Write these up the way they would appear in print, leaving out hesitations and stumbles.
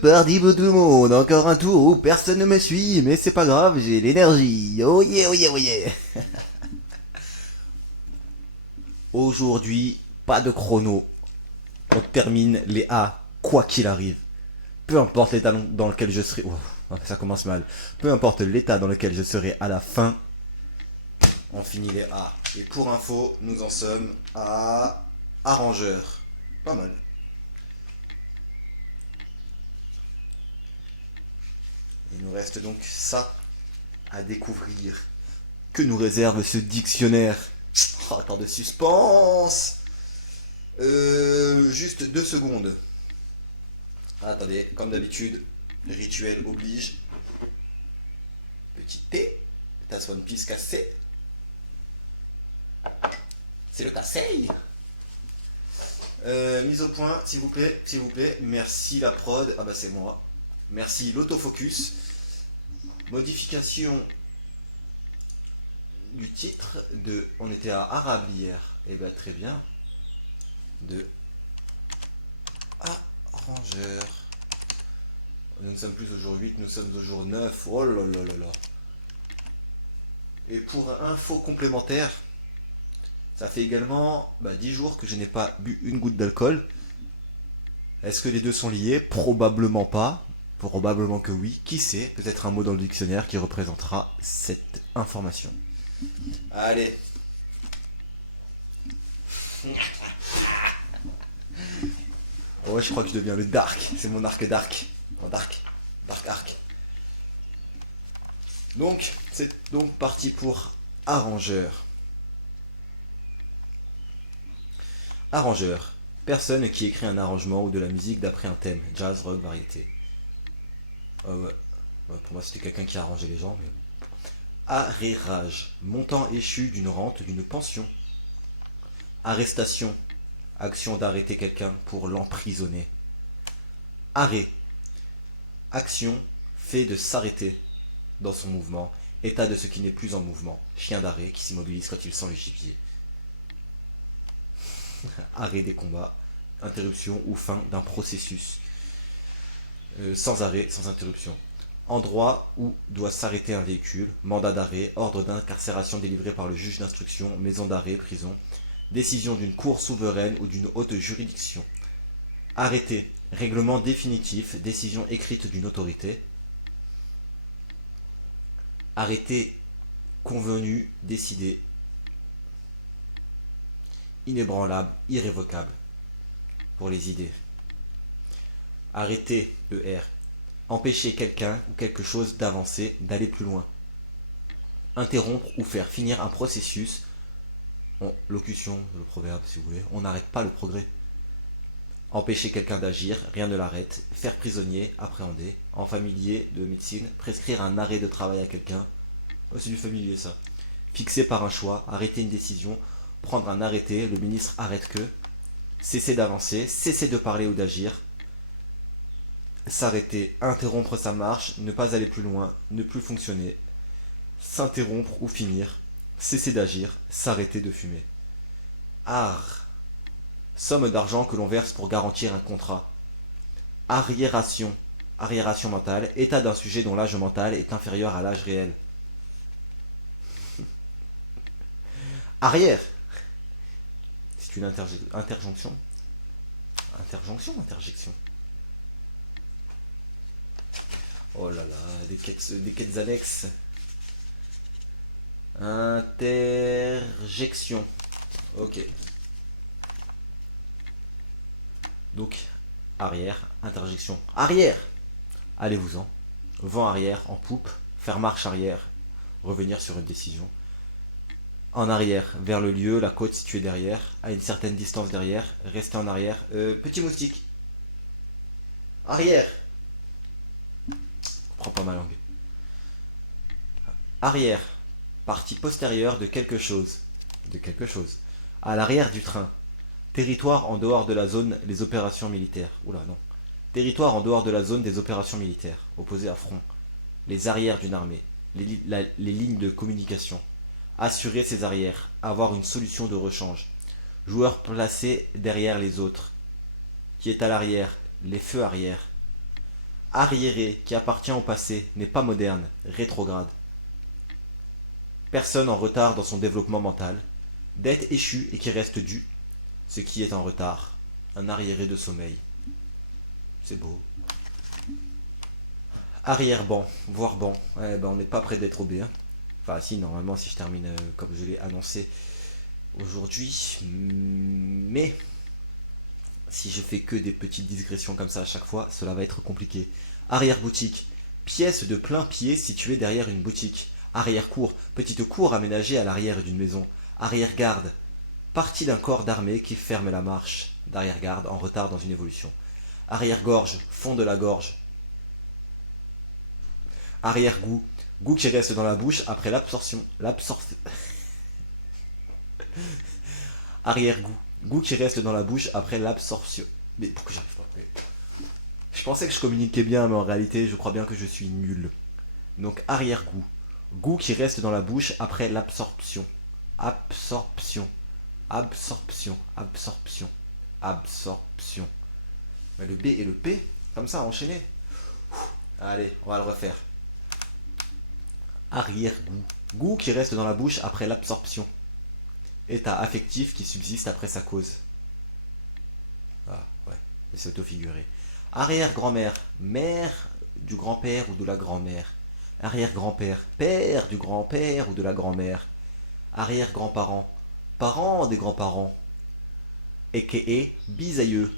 parti pour tout le monde, encore un tour où personne ne me suit, mais c'est pas grave, j'ai l'énergie. Oh yeah, oh yeah, oh yeah. Aujourd'hui, pas de chrono. On termine les A, quoi qu'il arrive. Peu importe l'état dans lequel je serai. Oh, ça commence mal. Peu importe l'état dans lequel je serai à la fin, on finit les A. Et pour info, nous en sommes à arrangeur. Pas mal. Il nous reste donc ça à découvrir. Que nous réserve ce dictionnaire? Oh, tant de suspense. Juste 2 secondes. Ah, attendez, comme d'habitude, rituel oblige. Petit thé, tasse One Piece cassé. C'est le cassé. Mise au point, s'il vous plaît, s'il vous plaît. Merci la prod. Ah bah c'est moi. Merci l'autofocus. Modification du titre de. On était à arabe hier. Et bah très bien. De arrangeur. Nous ne sommes plus au jour 8, nous sommes au jour 9. Oh là là là là. Et pour info complémentaire, ça fait également 10 jours que je n'ai pas bu une goutte d'alcool. Est-ce que les deux sont liés? Probablement pas. Probablement que oui. Qui sait? Peut-être un mot dans le dictionnaire qui représentera cette information. Allez. Oh, je crois que je deviens le dark. C'est mon arc dark. Mon dark. Dark arc. Donc, c'est donc parti pour arrangeur. Arrangeur. Personne qui écrit un arrangement ou de la musique d'après un thème. Jazz, rock, variété. Ouais. Pour moi, c'était quelqu'un qui arrangeait les gens, mais bon. Arrérage. Montant échu d'une rente, d'une pension. Arrestation. Action d'arrêter quelqu'un pour l'emprisonner. Arrêt. Action fait de s'arrêter dans son mouvement. État de ce qui n'est plus en mouvement. Chien d'arrêt qui s'immobilise quand il sent le gibier. Arrêt des combats. Interruption ou fin d'un processus. Sans arrêt, sans interruption. Endroit où doit s'arrêter un véhicule. Mandat d'arrêt. Ordre d'incarcération délivré par le juge d'instruction. Maison d'arrêt, prison. Décision d'une cour souveraine ou d'une haute juridiction. Arrêté. Règlement définitif. Décision écrite d'une autorité. Arrêté. Convenu. Décidé. Inébranlable. Irrévocable. Pour les idées. Arrêter. ER. Empêcher quelqu'un ou quelque chose d'avancer, d'aller plus loin. Interrompre ou faire finir un processus. Locution, le proverbe si vous voulez. On n'arrête pas le progrès. Empêcher quelqu'un d'agir, rien ne l'arrête. Faire prisonnier, appréhender. En familier de médecine, prescrire un arrêt de travail à quelqu'un. Oh, c'est du familier ça. Fixer par un choix, arrêter une décision, prendre un arrêté, le ministre arrête que. Cesser d'avancer, cesser de parler ou d'agir. S'arrêter, interrompre sa marche, ne pas aller plus loin, ne plus fonctionner. S'interrompre ou finir. Cesser d'agir, s'arrêter de fumer. Art. Somme d'argent que l'on verse pour garantir un contrat. Arriération. Arriération mentale. État d'un sujet dont l'âge mental est inférieur à l'âge réel. Arrière. C'est une interjonction. Interjection. Oh là là, des quêtes annexes. Interjection. Ok. Donc, arrière, interjection. Arrière. Allez-vous-en. Vent arrière, en poupe. Faire marche arrière. Revenir sur une décision. En arrière, vers le lieu, la côte située derrière. À une certaine distance derrière. Rester en arrière. Petit moustique. Arrière. Prends pas ma langue. Arrière. Partie postérieure de quelque chose. De quelque chose. À l'arrière du train. Territoire en dehors de la zone des opérations militaires. Oula, non. Territoire en dehors de la zone des opérations militaires. Opposé à front. Les arrières d'une armée. Les lignes de communication. Assurer ses arrières. Avoir une solution de rechange. Joueur placé derrière les autres. Qui est à l'arrière. Les feux arrière. Arriéré, qui appartient au passé, n'est pas moderne, rétrograde. Personne en retard dans son développement mental. Dette échue et qui reste due, ce qui est en retard. Un arriéré de sommeil. C'est beau. Arrière-ban, voire ban. Ouais, ben on n'est pas près d'être au B, hein. Enfin, si, normalement, si je termine comme je l'ai annoncé aujourd'hui. Mais, si je fais que des petites digressions comme ça à chaque fois, cela va être compliqué. Arrière-boutique, pièce de plein pied située derrière une boutique. Arrière-cour, petite cour aménagée à l'arrière d'une maison. Arrière-garde, partie d'un corps d'armée qui ferme la marche d'arrière-garde en retard dans une évolution. Arrière-gorge, fond de la gorge. Arrière-goût, goût qui reste dans la bouche après l'absorption. Arrière-goût, goût qui reste dans la bouche après l'absorption. Mais pourquoi j'arrive pas? Je pensais que je communiquais bien, mais en réalité, je crois bien que je suis nul. Donc arrière-goût, goût qui reste dans la bouche après l'absorption. Absorption, absorption, absorption, absorption. Mais le B et le P, comme ça, enchaîné. Allez, on va le refaire. Arrière-goût, goût qui reste dans la bouche après l'absorption. État affectif qui subsiste après sa cause. Ah, ouais, c'est auto-figuré. Arrière-grand-mère, mère du grand-père ou de la grand-mère. Arrière-grand-père, père du grand-père ou de la grand-mère. Arrière-grand-parent, parents des grands-parents. A.K.A. bisaïeux.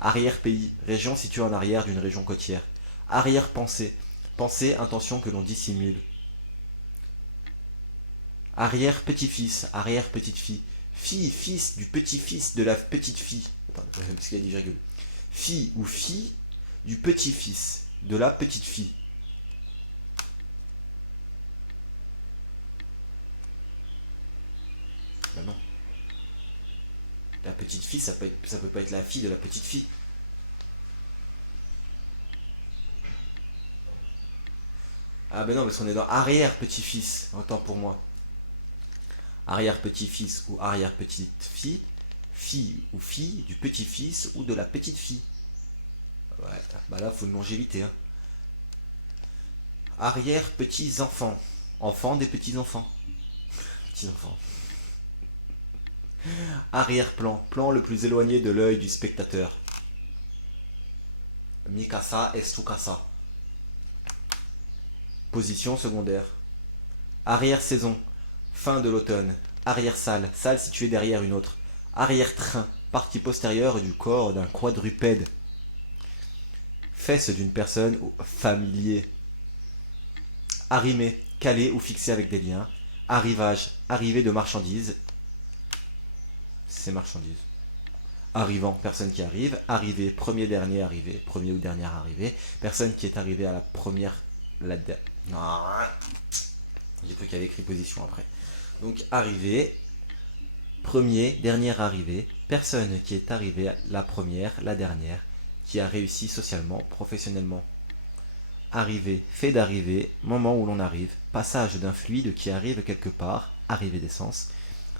Arrière-pays, région située en arrière d'une région côtière. Arrière-pensée, pensée, intention que l'on dissimule. Arrière-petit-fils, arrière-petite-fille. Fille, fils du petit-fils de la petite-fille. Attends, parce qu'il y a des virgules. Fille ou fille du petit-fils de la petite-fille. Ben non. La petite-fille, ça peut pas être la fille de la petite-fille. Ah ben non, parce qu'on est dans arrière-petit-fils. Autant pour moi. Arrière-petit-fils ou arrière-petite-fille. Fille ou fille du petit-fils ou de la petite-fille. Ouais, bah là, faut une longévité, hein. Arrière-petits-enfants. Enfants des petits-enfants. Petits-enfants. Arrière-plan. Plan le plus éloigné de l'œil du spectateur. Mikasa et Tsukasa. Position secondaire. Arrière-saison. Fin de l'automne. Arrière-salle. Salle située derrière une autre. Arrière-train. Partie postérieure du corps d'un quadrupède. Fesse d'une personne familier. Arrimé. Calé ou fixé avec des liens. Arrivage. Arrivée de marchandises. C'est marchandises. Arrivant, personne qui arrive. Arrivé, premier, dernier arrivé. Premier ou dernière arrivée. Personne qui est arrivée à la première. Non. J'ai cru qu'il y avait écrit position après. Donc arrivé, premier, dernière arrivée. Personne qui est arrivée la première, la dernière. Qui a réussi socialement, professionnellement. Arrivé, fait d'arriver, moment où l'on arrive. Passage d'un fluide qui arrive quelque part. Arrivée d'essence.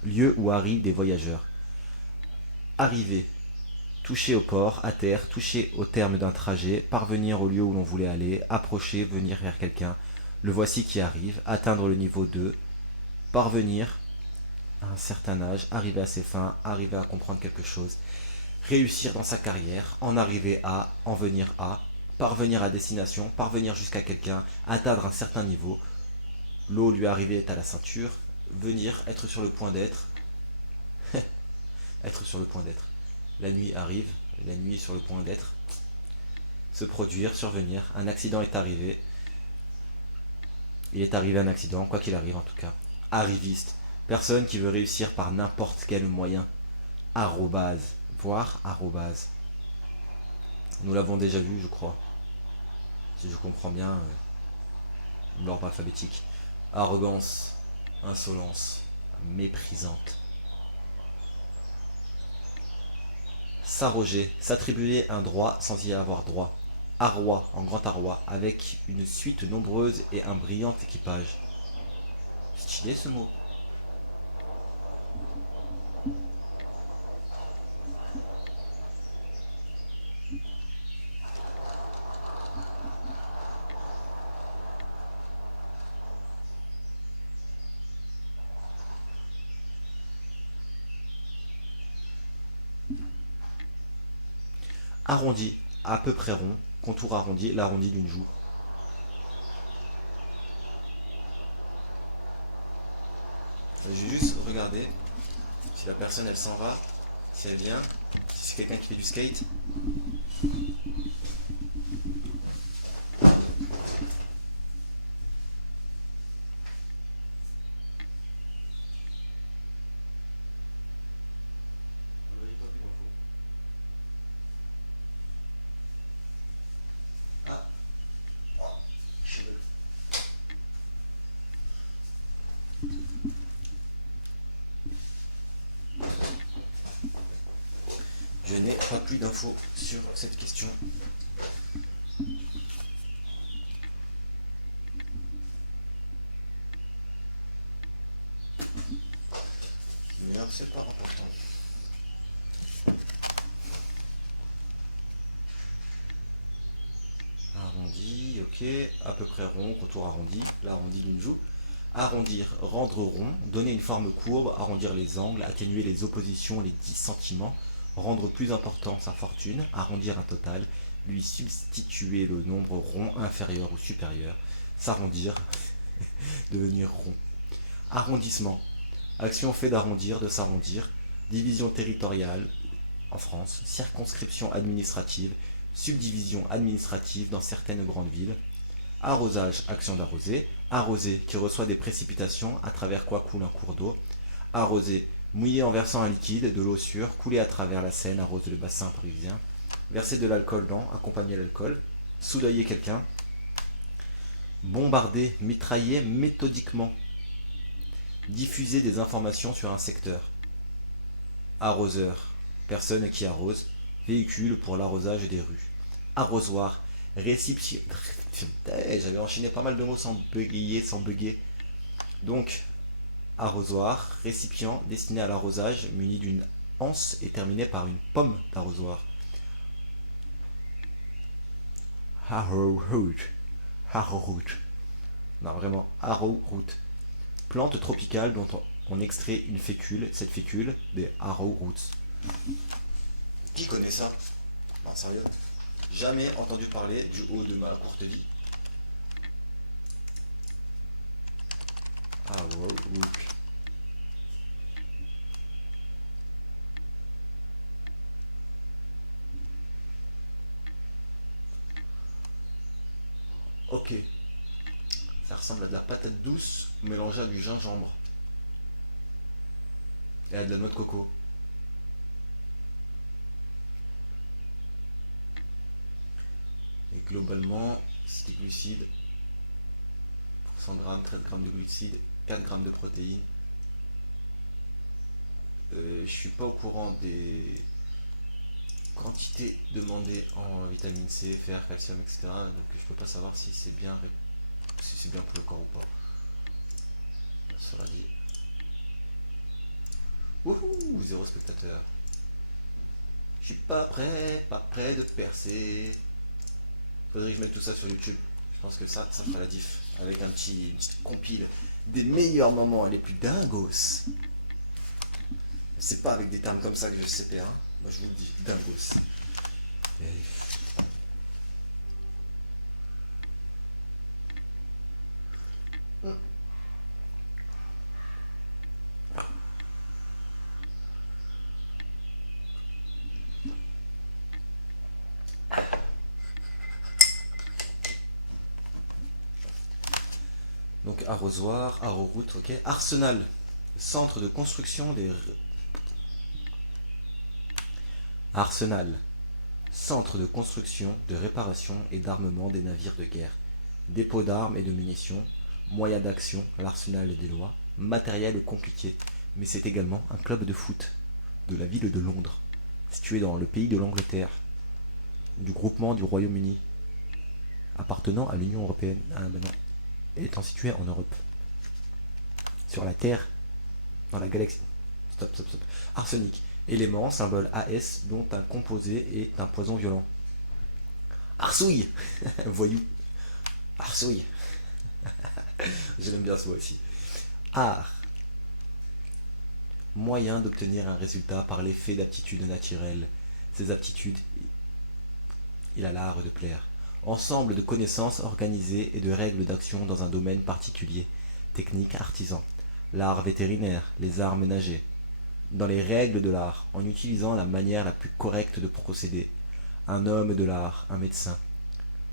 Lieu où arrivent des voyageurs. Arriver, toucher au port, à terre, toucher au terme d'un trajet, parvenir au lieu où l'on voulait aller, approcher, venir vers quelqu'un. Le voici qui arrive, atteindre le niveau 2, parvenir à un certain âge, arriver à ses fins, arriver à comprendre quelque chose, réussir dans sa carrière, en arriver à, en venir à, parvenir à destination, parvenir jusqu'à quelqu'un, atteindre un certain niveau. L'eau lui arriver est à la ceinture, venir, être sur le point d'être, être sur le point d'être. La nuit arrive, la nuit est sur le point d'être. Se produire, survenir, un accident est arrivé. Il est arrivé un accident, quoi qu'il arrive en tout cas. Arriviste, personne qui veut réussir par n'importe quel moyen. Arrobase, voire arrobase. Nous l'avons déjà vu, je crois. Si je comprends bien l'ordre alphabétique. Arrogance, insolence, méprisante. S'arroger, s'attribuer un droit sans y avoir droit. Arroi, en grand arroi, avec une suite nombreuse et un brillant équipage. Stylé ce mot. Arrondi, à peu près rond. Contour arrondi, l'arrondi d'une joue. Je vais juste regarder si la personne elle s'en va, si elle vient, si c'est quelqu'un qui fait du skate. Je n'ai pas plus d'infos sur cette question. Mais c'est pas important. Arrondi, ok. À peu près rond, contour arrondi. L'arrondi d'une joue. Arrondir, rendre rond, donner une forme courbe, arrondir les angles, atténuer les oppositions, les dissentiments, rendre plus important sa fortune, arrondir un total, lui substituer le nombre rond inférieur ou supérieur, s'arrondir, devenir rond. Arrondissement, action fait d'arrondir, de s'arrondir, division territoriale en France, circonscription administrative, subdivision administrative dans certaines grandes villes. Arrosage, action d'arroser. Arroser, qui reçoit des précipitations, à travers quoi coule un cours d'eau. Arroser, mouiller en versant un liquide, de l'eau sûre, couler à travers la Seine, arroser le bassin parisien. Verser de l'alcool dans, accompagner l'alcool. Soudoyer quelqu'un. Bombarder, mitrailler méthodiquement. Diffuser des informations sur un secteur. Arroseur, personne qui arrose. Véhicule pour l'arrosage des rues. Arrosoir, récipient. J'avais enchaîné pas mal de mots sans bugger. Donc, arrosoir, récipient destiné à l'arrosage, muni d'une anse et terminé par une pomme d'arrosoir. Arrowroot. Arrowroot. Non, vraiment, arrowroot. Plante tropicale dont on extrait une fécule, cette fécule, des arrowroots. Qui connaît ça? Non, sérieux. Jamais entendu parler du haut de ma courte vie. Arrowroot. Ok. Ça ressemble à de la patate douce mélangée à du gingembre. Et à de la noix de coco. Et globalement, c'est des glucides. Pour 100 grammes, 13 grammes de glucides, 4 grammes de protéines. Je suis pas au courant des quantités demandées en vitamine C, fer, calcium, etc. Donc je peux pas savoir si c'est bien, pour le corps ou pas. Ça sera dit. Wouhou, zéro spectateur. Je suis pas prêt de percer. Faudrait que je mette tout ça sur YouTube. Je pense que ça fera la diff. Avec une petite compile des meilleurs moments les plus dingos. C'est pas avec des termes comme ça que je sais pas. Hein. Moi je vous le dis, dingos. Et... Donc arrosoir, arrowroot, ok. Arsenal, centre de construction des... Arsenal, centre de construction, de réparation et d'armement des navires de guerre. Dépôt d'armes et de munitions, moyens d'action, l'arsenal des lois, matériel compliqué. Mais c'est également un club de foot de la ville de Londres, situé dans le pays de l'Angleterre, du groupement du Royaume-Uni, appartenant à l'Union Européenne. Ah ben non, étant situé en Europe. Sur la Terre, dans la galaxie. Stop. Arsenic, élément, symbole AS, dont un composé est un poison violent. Arsouille. Voyou. Arsouille. Je l'aime bien ce mot aussi. Art, moyen d'obtenir un résultat par l'effet d'aptitudes naturelles. Ces aptitudes il a l'art de plaire. Ensemble de connaissances organisées et de règles d'action dans un domaine particulier. Technique artisan. L'art vétérinaire, les arts ménagers. Dans les règles de l'art, en utilisant la manière la plus correcte de procéder. Un homme de l'art, un médecin.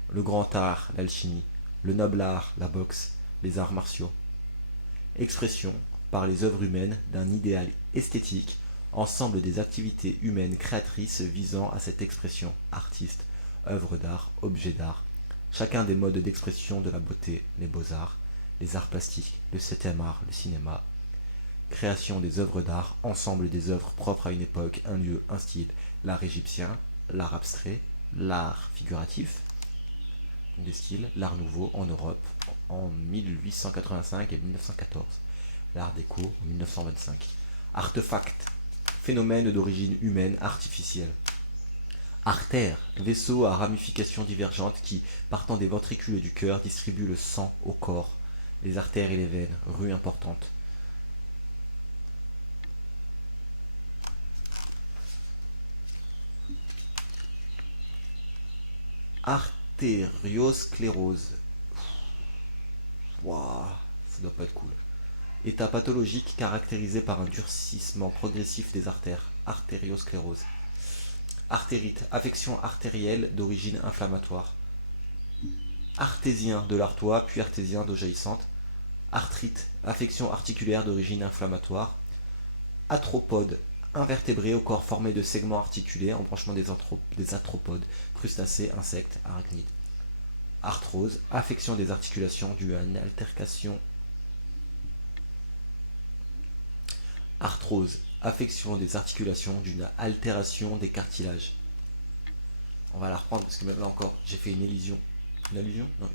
Le grand art, l'alchimie. Le noble art, la boxe, les arts martiaux. Expression, par les œuvres humaines, d'un idéal esthétique, ensemble des activités humaines créatrices visant à cette expression, artiste, œuvre d'art, objet d'art, chacun des modes d'expression de la beauté, les beaux-arts, les arts plastiques, le septième art, le cinéma, création des œuvres d'art, ensemble des œuvres propres à une époque, un lieu, un style, l'art égyptien, l'art abstrait, l'art figuratif, des styles, l'art nouveau en Europe en 1885 et 1914, l'art déco en 1925, artefact, phénomène d'origine humaine artificielle, artère, vaisseau à ramifications divergentes qui, partant des ventricules du cœur, distribuent le sang au corps, les artères et les veines, rue importante. Artériosclérose. Waouh, ça doit pas être cool. État pathologique caractérisé par un durcissement progressif des artères. Artériosclérose. Artérite, affection artérielle d'origine inflammatoire. Artésien de l'artois, puis artésien d'eau jaillissante. Arthrite, affection articulaire d'origine inflammatoire. Arthropode, invertébré au corps formé de segments articulés, embranchement des arthropodes, crustacés, insectes, arachnides. Arthrose, affection des articulations due à une altercation. Arthrose, affection des articulations d'une altération des cartilages. On va la reprendre parce que là encore, j'ai fait une illusion. Une allusion. Non,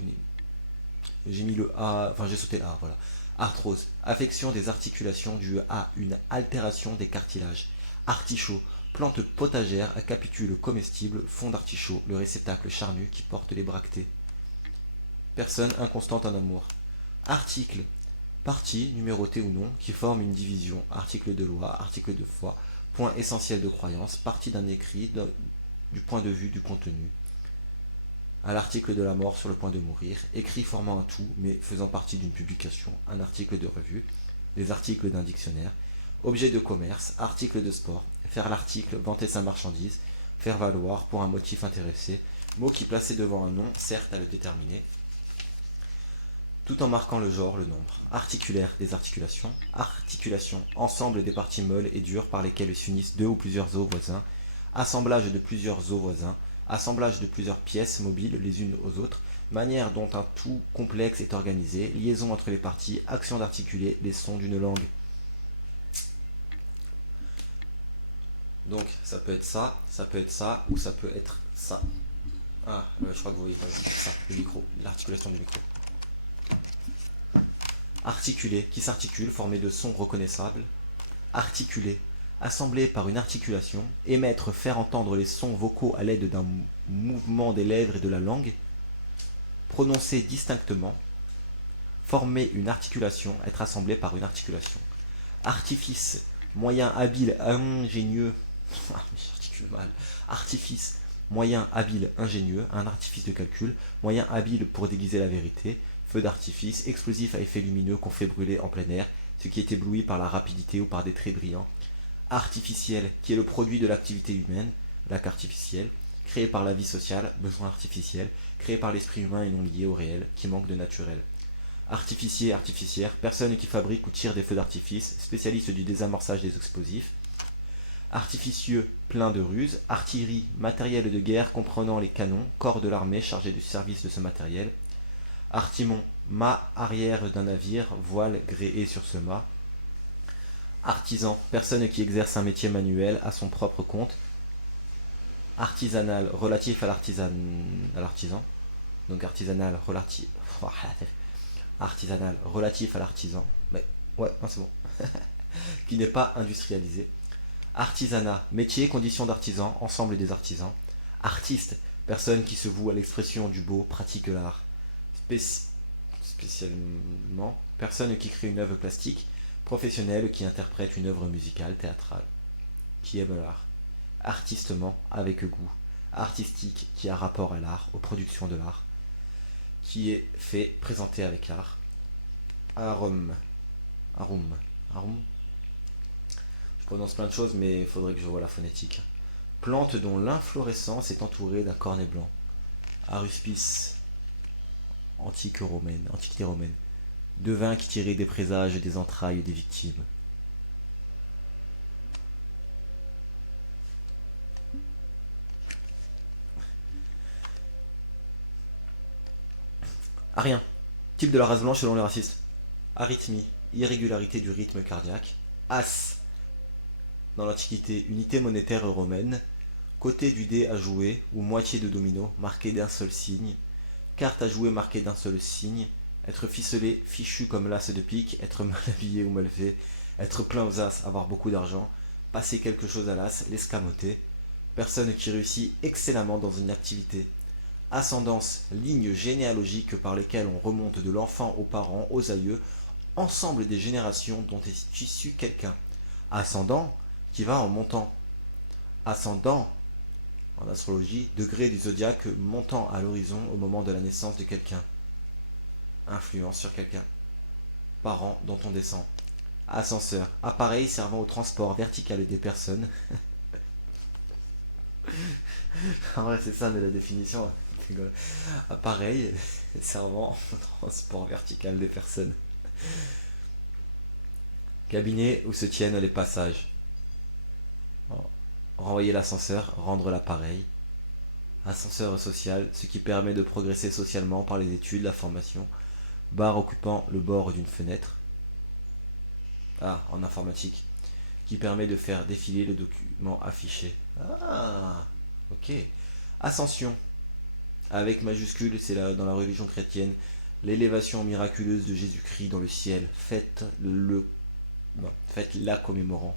j'ai mis le A, enfin j'ai sauté le A, voilà. Arthrose, affection des articulations due à une altération des cartilages. Artichaut, plante potagère à capitule comestible, fond d'artichaut, le réceptacle charnu qui porte les bractées. Personne inconstante en amour. Article, partie, numérotée ou non, qui forme une division. Article de loi, article de foi, point essentiel de croyance, partie d'un écrit du point de vue du contenu. À l'article de la mort sur le point de mourir, écrit formant un tout, mais faisant partie d'une publication, un article de revue, des articles d'un dictionnaire, objet de commerce, article de sport, faire l'article, vanter sa marchandise, faire valoir pour un motif intéressé, mot qui placé devant un nom, certes à le déterminer, tout en marquant le genre, le nombre. Articulaire, des articulations. Articulation, ensemble des parties molles et dures par lesquelles s'unissent deux ou plusieurs os voisins. Assemblage de plusieurs os voisins. Assemblage de plusieurs pièces mobiles les unes aux autres. Manière dont un tout complexe est organisé. Liaison entre les parties. Action d'articuler les sons d'une langue. Donc ça peut être ça, ou ça peut être ça. Ah, je crois que vous voyez ça, le micro, l'articulation du micro. Articulé, qui s'articule, formé de sons reconnaissables. Articulé, assemblé par une articulation. Émettre, faire entendre les sons vocaux à l'aide d'un mouvement des lèvres et de la langue. Prononcer distinctement. Former une articulation, être assemblé par une articulation. Artifice, moyen habile, ingénieux. J'articule mal. Artifice, moyen habile, ingénieux, un artifice de calcul. Moyen habile pour déguiser la vérité. Feu d'artifice, explosif à effet lumineux qu'on fait brûler en plein air, ce qui est ébloui par la rapidité ou par des traits brillants. Artificiel, qui est le produit de l'activité humaine, lac artificiel, créé par la vie sociale, besoin artificiel, créé par l'esprit humain et non lié au réel, qui manque de naturel. Artificier, artificière, personne qui fabrique ou tire des feux d'artifice, spécialiste du désamorçage des explosifs. Artificieux, plein de ruses. Artillerie, matériel de guerre comprenant les canons, corps de l'armée chargé du service de ce matériel. Artimon, mât arrière d'un navire, voile gréé sur ce mât. Artisan, personne qui exerce un métier manuel à son propre compte. Artisanal, relatif à l'artisan. Donc artisanal, relatif à l'artisan. Mais ouais, non, c'est bon. Qui n'est pas industrialisé. Artisanat, métier, condition d'artisan, ensemble des artisans. Artiste, personne qui se voue à l'expression du beau, pratique l'art. Spécialement, personne qui crée une œuvre plastique. Professionnel qui interprète une œuvre musicale, théâtrale. Qui aime l'art. Artistement, avec goût. artistique qui a rapport à l'art, aux productions de l'art, qui est fait, présenté avec art. Arum. Arum. Arum. Je prononce plein de choses, mais il faudrait que je vois la phonétique. Plante dont l'inflorescence est entourée d'un cornet blanc. Aruspice. Antiquité romaine. Devin qui tirait des présages des entrailles des victimes. Arien. Type de la race blanche selon les racistes. Arythmie. Irrégularité du rythme cardiaque. As. Dans l'Antiquité, unité monétaire romaine. Côté du dé à jouer, ou moitié de domino, marqué d'un seul signe. Carte à jouer marquée d'un seul signe. Être ficelé, fichu comme l'as de pique, être mal habillé ou mal fait, être plein aux as, avoir beaucoup d'argent, passer quelque chose à l'as, l'escamoter. Personne qui réussit excellemment dans une activité. Ascendance, ligne généalogique par lesquelles on remonte de l'enfant aux parents, aux aïeux, ensemble des générations dont est issu quelqu'un. Ascendant, qui va en montant. Ascendant, en astrologie, degré du zodiaque montant à l'horizon au moment de la naissance de quelqu'un. Influence sur quelqu'un. Parent dont on descend. Ascenseur, appareil servant au transport vertical des personnes. En vrai, c'est ça, mais la définition. Appareil servant au transport vertical des personnes. Cabinet où se tiennent les passages. Renvoyer l'ascenseur, rendre l'appareil. Ascenseur social, ce qui permet de progresser socialement par les études, la formation. Barre occupant le bord d'une fenêtre. Ah, en informatique. Qui permet de faire défiler le document affiché. Ah, ok. Ascension. Avec majuscule, c'est dans la religion chrétienne. L'élévation miraculeuse de Jésus-Christ dans le ciel. Faites-la commémorant.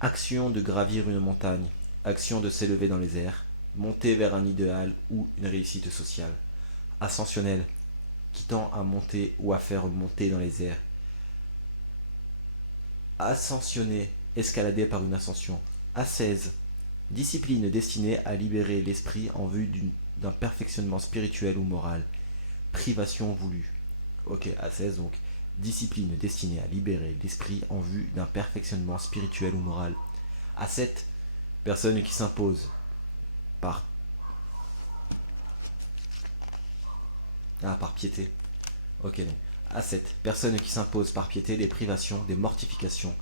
Action de gravir une montagne. Action de s'élever dans les airs. Monter vers un idéal ou une réussite sociale. Ascensionnel. Qui tend à monter ou à faire monter dans les airs. Ascensionner. Escalader par une ascension. Ascèse. Discipline destinée à libérer l'esprit en vue d'un perfectionnement spirituel ou moral. Privation voulue. Ok, ascèse donc. Discipline destinée à libérer l'esprit en vue d'un perfectionnement spirituel ou moral. Ascète. Personne qui s'impose par... par piété. Ok donc. Ascète. Personne qui s'impose par piété des privations, des mortifications.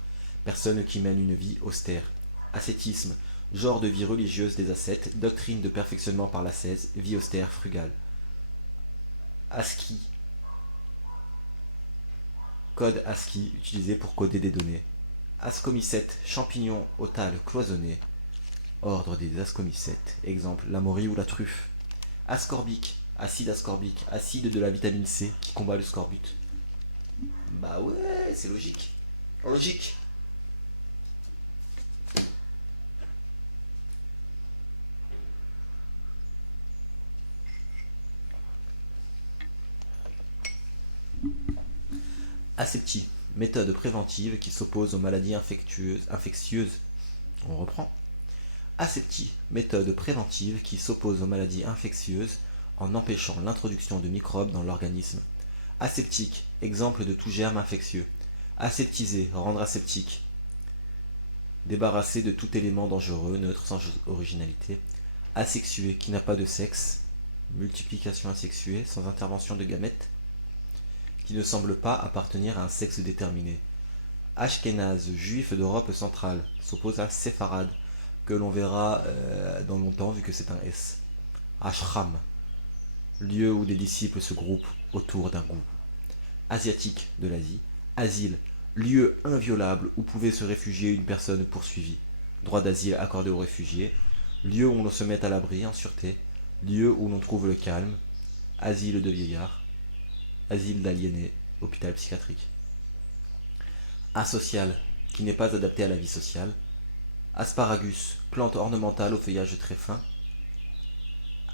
Personne qui mène une vie austère. Ascétisme. Genre de vie religieuse des ascètes, doctrine de perfectionnement par l'ascèse, vie austère, frugale. ASCII. Code ASCII utilisé pour coder des données. Ascomycète, champignon otal cloisonné. Ordre des ascomycètes. Exemple, la morille ou la truffe. Ascorbique, acide ascorbique, acide de la vitamine C qui combat le scorbut. Bah ouais, c'est logique. Logique. Aseptie, méthode préventive qui s'oppose aux maladies infectieuses. On reprend. Aseptie, méthode préventive qui s'oppose aux maladies infectieuses en empêchant l'introduction de microbes dans l'organisme. Aseptique, exemple de tout germe infectieux. Aseptiser, rendre aseptique. Débarrasser de tout élément dangereux, neutre, sans originalité. Asexué, qui n'a pas de sexe. Multiplication asexuée, sans intervention de gamètes. Qui ne semble pas appartenir à un sexe déterminé. Ashkénaze, juif d'Europe centrale, s'oppose à séfarade, que l'on verra dans longtemps vu que c'est un S. Ashram, lieu où des disciples se groupent autour d'un goût. Asiatique de l'Asie. Asile, lieu inviolable où pouvait se réfugier une personne poursuivie. Droit d'asile accordé aux réfugiés. Lieu où l'on se met à l'abri en sûreté. Lieu où l'on trouve le calme. Asile de vieillards. Asile d'aliénés, hôpital psychiatrique. Asocial, qui n'est pas adapté à la vie sociale. Asparagus, plante ornementale au feuillage très fin.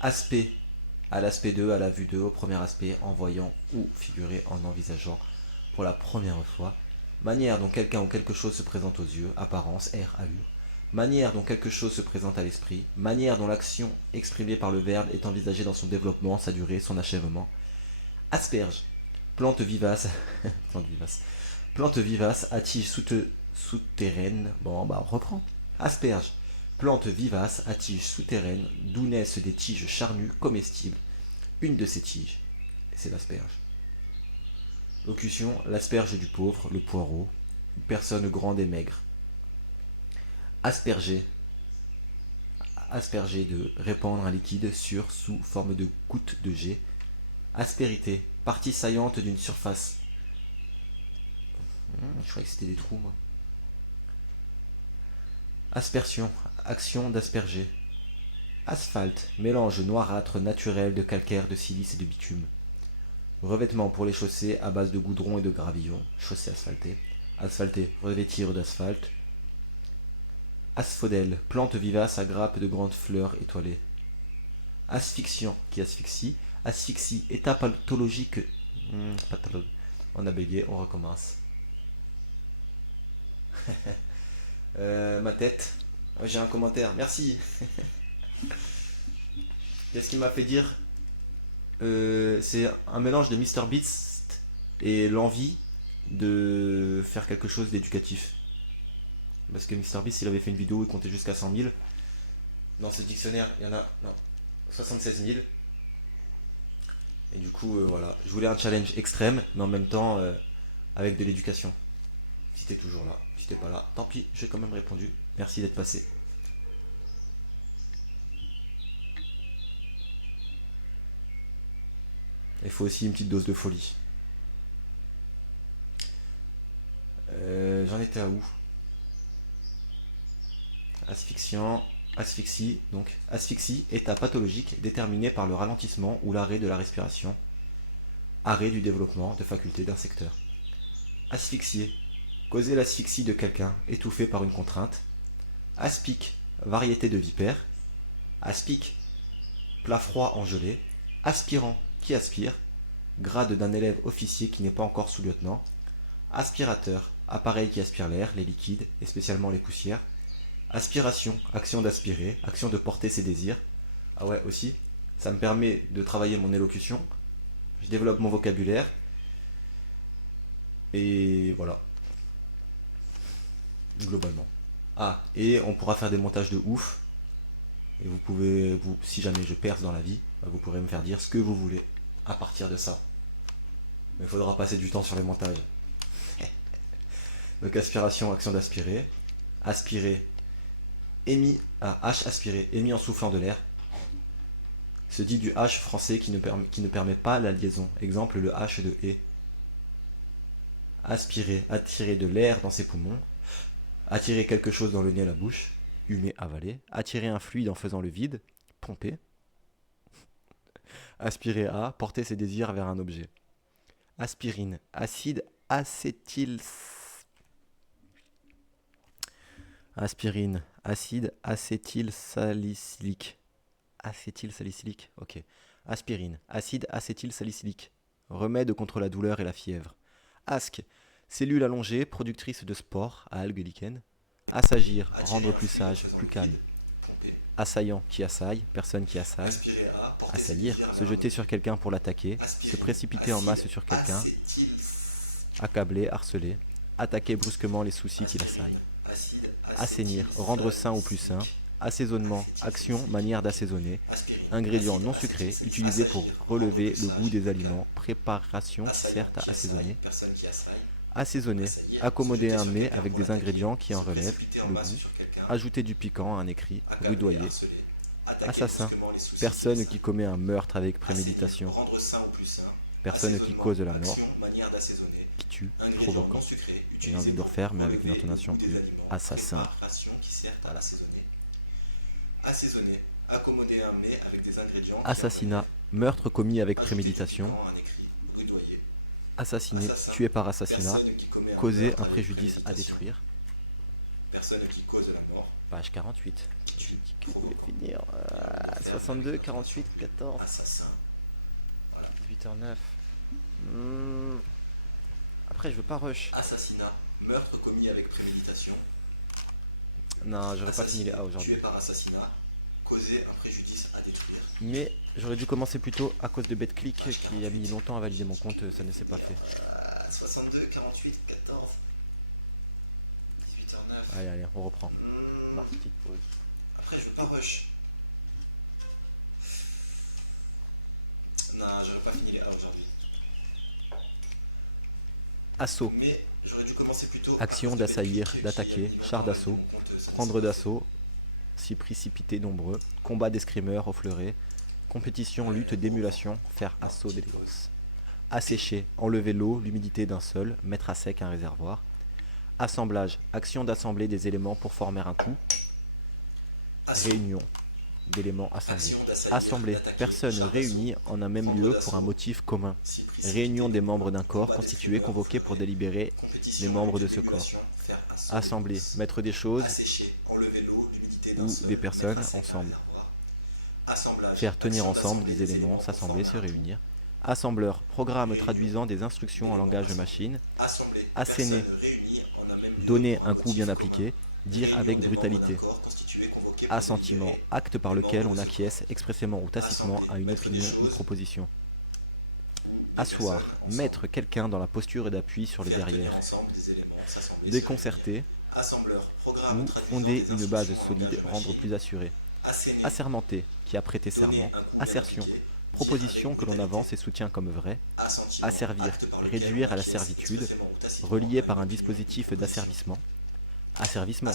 Aspect, à l'aspect d'eux, à la vue d'eux, au premier aspect, en voyant ou figuré en envisageant pour la première fois. Manière dont quelqu'un ou quelque chose se présente aux yeux, apparence, air, allure. manière dont quelque chose se présente à l'esprit, manière dont l'action exprimée par le verbe est envisagée dans son développement, sa durée, son achèvement. Asperge, plante vivace, plante vivace, plante vivace à tige souterraine. Bon, bah on reprend. Asperge, plante vivace à tige souterraine d'où naissent des tiges charnues comestibles. Une de ces tiges, c'est l'asperge. Locution, l'asperge du pauvre, le poireau, une personne grande et maigre. Asperger, asperger de répandre un liquide sur sous forme de gouttes de jet. Aspérité, partie saillante d'une surface. Je croyais que c'était des trous, moi. Aspersion, action d'asperger. Asphalte, mélange noirâtre naturel de calcaire, de silice et de bitume. Revêtement pour les chaussées à base de goudron et de gravillon. Chaussée asphaltée. Asphalté, revêtir d'asphalte. Asphodèle, plante vivace à grappes de grandes fleurs étoilées. Asphyxiant, qui asphyxie. Asphyxie, état pathologique. On a bégayé, on recommence. Ma tête. Ouais, j'ai un commentaire, merci. Qu'est-ce qui m'a fait dire c'est un mélange de Mr Beast et l'envie de faire quelque chose d'éducatif. Parce que Mr Beast, il avait fait une vidéo, il comptait jusqu'à 100 000. Dans ce dictionnaire, il y en a 76 000. Et du coup, voilà. Je voulais un challenge extrême, mais en même temps, avec de l'éducation. Si t'es toujours là, si t'es pas là, tant pis, j'ai quand même répondu. Merci d'être passé. Il faut aussi une petite dose de folie. J'en étais à où? Asphyxiant, asphyxie, donc asphyxie, état pathologique déterminé par le ralentissement ou l'arrêt de la respiration, arrêt du développement de facultés d'un secteur. Asphyxier, causer l'asphyxie de quelqu'un, étouffé par une contrainte. Aspic, variété de vipère. Aspic, plat froid en gelée. Aspirant, qui aspire. Grade d'un élève officier qui n'est pas encore sous-lieutenant. Aspirateur, appareil qui aspire l'air, les liquides, et spécialement les poussières. Aspiration, action d'aspirer, action de porter ses désirs. Ah ouais, aussi, ça me permet de travailler mon élocution. Je développe mon vocabulaire. Et voilà, globalement. Ah, et on pourra faire des montages de ouf. Et vous pouvez, si jamais je perce dans la vie, vous pourrez me faire dire ce que vous voulez à partir de ça. Mais il faudra passer du temps sur les montages. Donc aspiration, action d'aspirer. Aspirer, émis à H aspiré, émis en soufflant de l'air. Se dit du H français qui ne permet pas la liaison. Exemple le H de et. Aspirer, attirer de l'air dans ses poumons. Attirer quelque chose dans le nez et la bouche. Humer, avaler. Attirer un fluide en faisant le vide. Pomper. Aspirer à, porter ses désirs vers un objet. Aspirine, acide acétyl. Aspirine, acide acétylsalicylique. Acétylsalicylique, ok. Aspirine, acide acétylsalicylique. Remède contre la douleur et la fièvre. Asque, cellule allongée, productrice de spores à algues lichen. Assagir, rendre plus sage, plus calme. Assaillant, qui assaille, personne qui assaille. Assaillir, se jeter sur quelqu'un pour l'attaquer. Se précipiter en masse sur quelqu'un. Accabler, harceler. Attaquer brusquement les soucis qui l'assaillent. Assainir, rendre sain ou plus sain. Assaisonnement, action, manière d'assaisonner. Ingrédient non sucré, utilisé pour relever le goût des aliments. Préparation qui sert à assaisonner. Assaisonner, accommoder un mets avec des ingrédients qui en relèvent le goût. Ajouter du piquant à un écrit, rudoyer. Assassin, personne qui commet un meurtre avec préméditation. Personne qui cause la mort. Qui tue, provoquant. J'ai envie de le refaire, mais avec une intonation plus assassin. Voilà. Assassinat, meurtre commis avec préméditation. Assassiner, tuer par assassinat. Causer un préjudice à détruire. Page 48. J'ai dit que je voulais finir. 62, 48, 14. 18h09. Après, je veux pas rush. Assassinat, meurtre commis avec préméditation. Non, j'aurais pas fini les A Assassiner, tuer aujourd'hui. par assassinat, causer un préjudice à détruire. Mais j'aurais dû commencer plus tôt à cause de BetClick Page qui a mis 48. longtemps à valider mon compte, ça ne s'est pas fait. 62, 48, 14, 18h09. Allez, allez, on reprend. Non, petite pause. Après, je veux pas rush. Non, j'aurais pas fini les A aujourd'hui. Assaut. Mais j'aurais dû commencer plus tôt. Action d'assaillir, d'attaquer, char d'assaut, prendre d'assaut, s'y précipiter nombreux, combat d'escrimeurs au fleuret, compétition, lutte d'émulation, faire assaut des gosses. Assécher, enlever l'eau, l'humidité d'un sol, mettre à sec un réservoir. Assemblage, action d'assembler des éléments pour former un tout. Réunion d'éléments assemblés. Assembler, personnes réunies en un même lieu pour un motif commun. Réunion des membres d'un corps constitué, convoqué pour délibérer les membres de ce corps. Assembler, mettre des choses ou des personnes ensemble. Faire tenir ensemble des éléments, s'assembler, se réunir. Assembleur, programme traduisant des instructions en langage de machine. Asséner, donner un coup bien appliqué, dire avec brutalité. Assentiment, acte par lequel on acquiesce expressément ou tacitement à une opinion ou proposition. Asseoir, mettre quelqu'un dans la posture d'appui sur le derrière. Déconcerter, ou fonder une base solide, rendre plus assuré. Assermenter, qui a prêté serment. Assertion, proposition que l'on avance et soutient comme vraie. Asservir, réduire à la servitude, relié par un dispositif d'asservissement. Asservissement,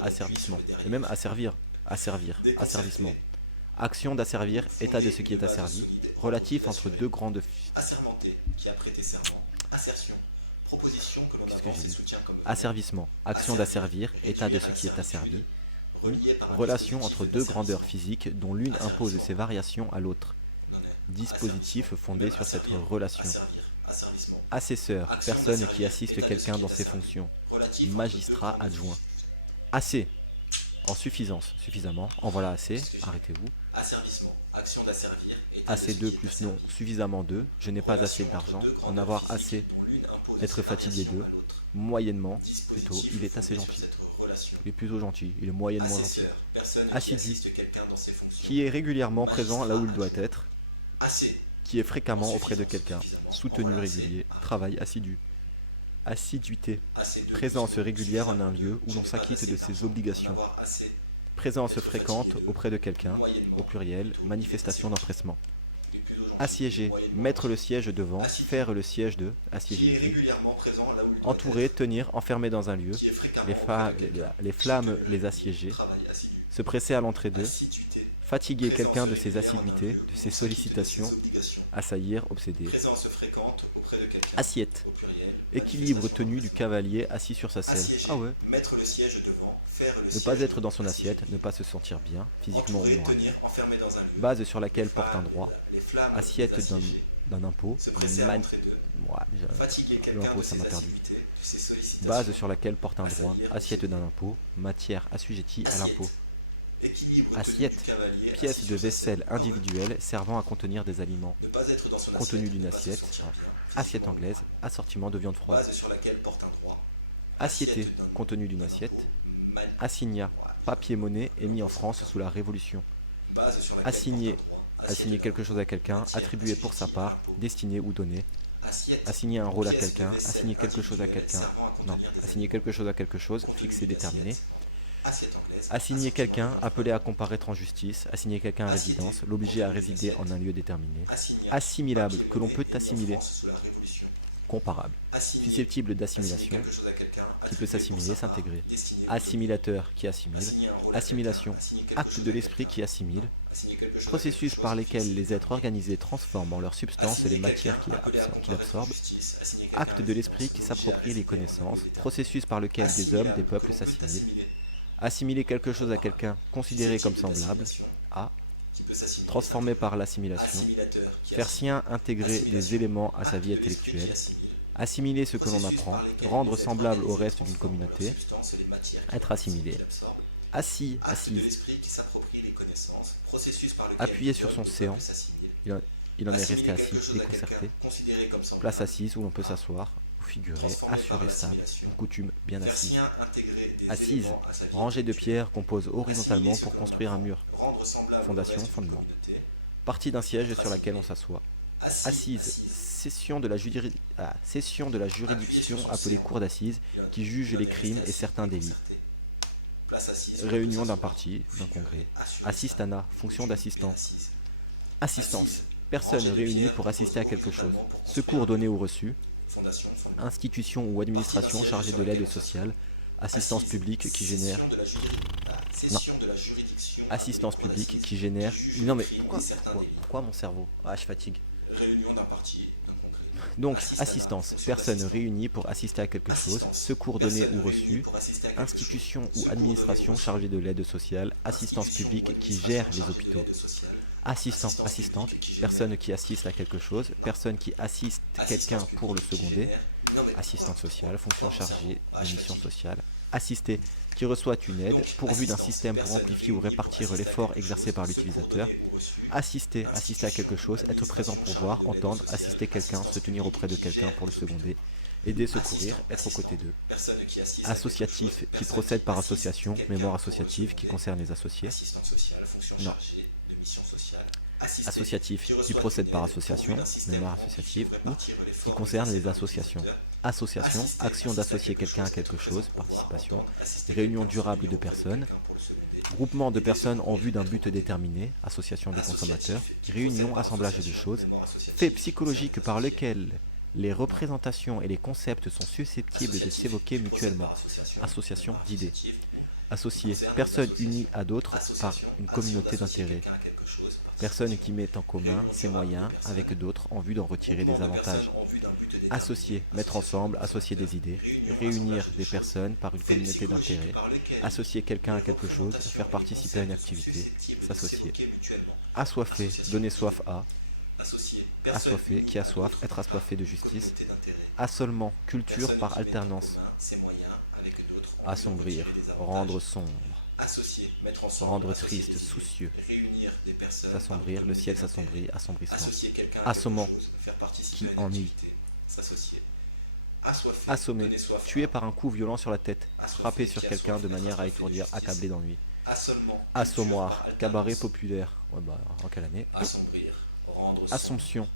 asservissement, et même asservir, asservissement. Action d'asservir, état de ce qui est asservi, relatif entre deux grandes. Qu'est-ce que j'ai dit? Asservissement, action d'asservir, état de ce qui est asservi, ou relation entre deux grandeurs physiques dont l'une impose ses variations à l'autre. Dispositif fondé sur cette relation. Assesseur, personne qui assiste quelqu'un dans ses fonctions. Magistrat adjoint. Assez, en suffisance, suffisamment, en voilà assez, arrêtez-vous. Assez de plus non, suffisamment de, je n'ai pas assez d'argent, en avoir assez, être fatigué de, moyennement, plutôt, il est assez gentil. Il est plutôt gentil, il est moyennement gentil. Assidu, qui est régulièrement présent là où il doit être, qui est fréquemment auprès de quelqu'un, soutenu régulier, travail assidu. Assiduité, présence régulière en un lieu où l'on s'acquitte de ses obligations. Présence fréquente auprès de quelqu'un, au pluriel, manifestation d'empressement. Assiéger, mettre le siège devant, faire le siège de, assiéger. Entourer, tenir, enfermer dans un lieu, les flammes les assiéger. Se presser à l'entrée d'eux. Fatiguer quelqu'un de ses assiduités, de ses sollicitations. Assaillir, obséder. Assiette. Équilibre tenu du cavalier assis sur sa selle. Ah ouais. Ne pas être dans son assiette, ne pas se sentir bien, physiquement ou moralement. Base sur laquelle porte un droit. Assiette d'un impôt. L'impôt, ça m'a perdu. Base sur laquelle porte un droit. Assiette d'un impôt. Matière assujettie à l'impôt. Assiette, pièce de vaisselle individuelle servant à contenir des aliments. Contenu d'une assiette. Assiette anglaise, assortiment de viande froide. Assiété, contenu d'une assiette. Assignat, papier-monnaie émis en France sous la Révolution. Assigner, assigner quelque chose à quelqu'un, attribuer pour sa part, destiné ou donné. Assigner un rôle à quelqu'un, assigner quelque chose à quelqu'un. Non, assigner quelque chose à quelque chose, fixé, déterminé. Assigner quelqu'un, appelé à comparaître en justice, assigner quelqu'un à résidence, l'obliger à résider en un lieu déterminé. Assimilable, que l'on peut assimiler. Comparable, susceptible d'assimilation, qui peut s'assimiler, s'intégrer. Assimilateur, qui assimile. Assimilation, acte de l'esprit qui assimile. Processus par lesquels les êtres organisés transforment en leur substance les matières qu'il absorbe. Acte de l'esprit qui s'approprie les connaissances. Processus par lequel des hommes, des peuples s'assimilent. Assimiler quelque chose à quelqu'un, considéré comme semblable. A. Transformer par l'assimilation. Faire sien, intégrer des éléments à sa vie intellectuelle. Assimiler ce que l'on apprend. Rendre semblable au reste d'une communauté. Être assimilé. Assis, assise. Appuyer sur son séant. Il en est resté assis, déconcerté. Place assise où l'on peut s'asseoir. ou figuré, Transformé assuré par stable, l'assimilation. une coutume bien Faire assise. sien intégrer des Assise, éléments à sa vie. rangée de pierres compose Assimiler horizontalement ce pour que l'on construire un apprend. mur. Rendre semblable au Fondation, reste d'une fondement. communauté. Partie d'un siège Être sur laquelle on assimilé. s'assoit. Assis, Assise, assise. session de la juridiction Appuyé sur son appelée C. cour d'assises qui juge les crimes et certains délits. Place assise. Réunion d'un parti, d'un congrès. Assistana, fonction d'assistant. Assistance, personne réunie pour assister à quelque chose. Secours donné ou reçu. Fondation, fondement. Institution ou administration chargée de l'aide sociale. Assistance publique qui génère. Non. Assistance publique qui génère. Non mais pourquoi mon cerveau? Ah, je fatigue. Réunion d'un parti, d'un congrès. Donc, assistance, personne réunie pour assister à quelque chose, secours donné ou reçu, institution ou administration chargée de l'aide sociale, assistance publique qui gère les hôpitaux. Assistant, assistante, personne qui assiste à quelque chose, personne qui assiste quelqu'un pour le seconder, assistante sociale, fonction chargée de mission sociale, assister, qui reçoit une aide, pourvu d'un système pour amplifier ou répartir l'effort exercé par l'utilisateur, assister, assister à quelque chose, être présent pour voir, entendre, assister quelqu'un, se tenir auprès de quelqu'un pour le seconder, aider, secourir, être aux côtés d'eux. Associatif, qui procède par association, mémoire associative, qui concerne les associés. Non. Associatif, qui procède par association, mémoire associative, ou qui concerne les associations. Association, action d'associer quelqu'un à quelque chose, participation. Réunion durable de personnes. Groupement de personnes en vue d'un but déterminé, association de consommateurs. Réunion, assemblage de choses. Fait psychologique par lequel les représentations et les concepts sont susceptibles de s'évoquer mutuellement, association d'idées. Associé, personne unie à d'autres par une communauté d'intérêts. Personne qui met en commun ses moyens avec d'autres en vue d'en retirer des avantages. Associer, mettre ensemble, associer des idées, réunir des personnes par une communauté d'intérêts, associer quelqu'un à quelque chose, faire participer à une activité, s'associer. Assoiffé, donner soif à, assoiffé, qui a soif, être assoiffé de justice. Assolement, culture par alternance. Assombrir, rendre sombre. Rendre triste, soucieux. S'assombrir, le ciel s'assombrit, assombrissement. Assommant, qui ennuie. Assommer, tuer par un coup violent sur la tête, frapper sur quelqu'un de manière à étourdir, accabler d'ennui. Assommoir, cabaret populaire. Ouais bah, en quelle année? Assomption,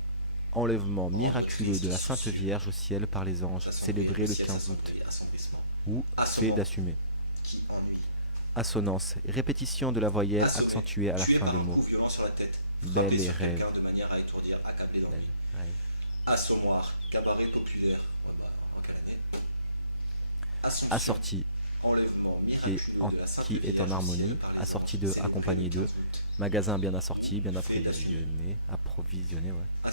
enlèvement miraculeux de la Sainte Vierge au ciel par les anges, célébré le 15 août. Ou fait d'assumer. Assonance, répétition de la voyelle accentuée à la fin des mots. Belle et rêve. Assommoir, cabaret populaire. Assorti, qui est en harmonie, assorti de, accompagné de, magasin bien assorti, bien approvisionné, ouais.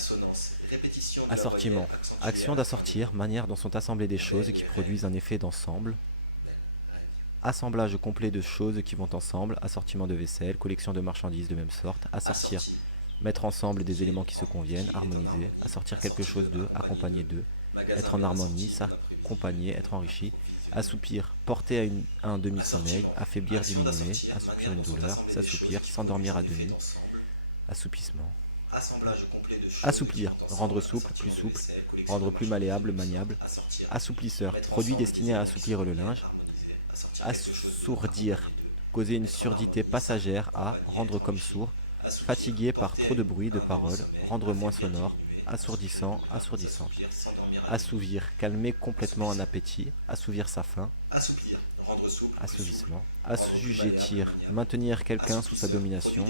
Assortiment, action d'assortir, manière dont sont assemblées des choses qui produisent un effet d'ensemble. Assemblage complet de choses qui vont ensemble, assortiment de vaisselle, collection de marchandises de même sorte, assortir, mettre ensemble des éléments qui se conviennent, harmoniser, assortir quelque chose d'eux, accompagner d'eux, être en harmonie, s'accompagner, être enrichi, assoupir, porter à un demi-sommeil, affaiblir, diminuer, assoupir une douleur, s'assoupir, s'endormir à demi, assoupissement. Assouplir, rendre souple, rendre plus malléable, maniable. Assouplisseur, produit destiné à assouplir le linge. Assourdir, causer une surdité passagère à, rendre comme sourd, fatigué par trop de bruit, de paroles, rendre moins sonore, assourdissant, assourdissant. Assouvir, calmer complètement un appétit, assouvir sa faim. Assouvissement. Assujettir, maintenir quelqu'un sous sa domination.